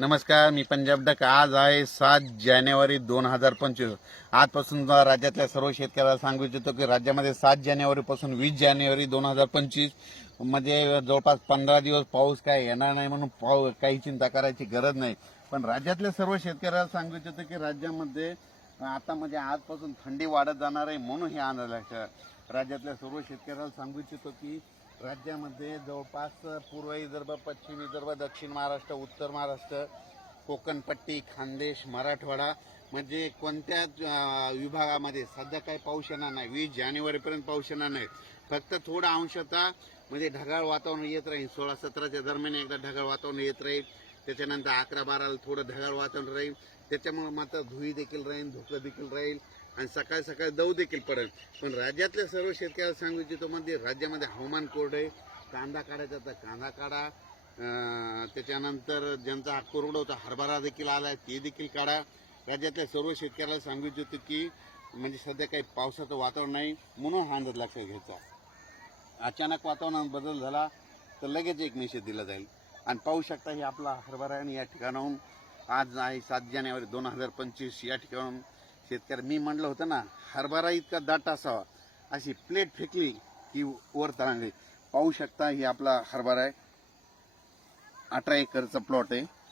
नमस्कार मी पंजाब डक आज आहे सात जानेवारी दोन हजार पंचवीस आजपासून राज्यातल्या सर्व शेतकऱ्याला सांगू इच्छितो की राज्यामध्ये सात जानेवारीपासून वीस जानेवारी दोन हजार पंचवीस मध्ये जवळपास पंधरा दिवस पाऊस काय येणार नाही म्हणून पाऊ काही चिंता करायची गरज नाही पण राज्यातल्या सर्व शेतकऱ्याला सांगू इच्छितो की राज्यामध्ये आता म्हणजे आजपासून थंडी वाढत जाणार आहे म्हणून हे आणायला राज्यातल्या सर्व शेतकऱ्याला सांगू इच्छितो की राज्यामध्ये जवळपास पूर्व विदर्भ पश्चिम विदर्भ दक्षिण महाराष्ट्र उत्तर महाराष्ट्र कोकणपट्टी खानदेश मराठवाडा म्हणजे कोणत्या विभागामध्ये सध्या काही पाऊस येणार नाही वीस जानेवारीपर्यंत पाऊस येणार नाही फक्त थोडा अंशता म्हणजे ढगाळ वातावरण येत राहील सोळा सतराच्या दरम्यान एकदा ढगाळ वातावरण येत राहील त्याच्यानंतर अकरा बाराला थोडं ढगाळ वातावरण राहील त्याच्यामुळे मात्र धुई देखील राहील धुकं देखील राहील आणि सकाळी सकाळी दव देखील पडेल पण राज्यातल्या सर्व शेतकऱ्याला सांगू इच्छितो म्हणजे राज्यामध्ये हवामान कोरडं आहे कांदा काढायचा तर कांदा काढा त्याच्यानंतर ज्यांचा कोरडा होता हरभरा देखील आला आहे ते देखील काढा राज्यातल्या सर्व शेतकऱ्याला सांगू इच्छितो की म्हणजे सध्या काही पावसाचं वातावरण नाही म्हणून हा अंदाज लक्षात घ्यायचा अचानक वातावरणात बदल झाला तर लगेच एक निषेध दिला जाईल आणि पाहू शकता हे आपला हरभरा आणि या ठिकाणाहून आज आहे सात जानेवारी दोन हजार पंचवीस या ठिकाणाहून शेतकरी मी म्हटलं होतं ना हरभरा इतका दाट असावा अशी प्लेट फेकली की वर तरांगली पाहू शकता हे आपला हरभरा आहे अठरा एकरचा प्लॉट आहे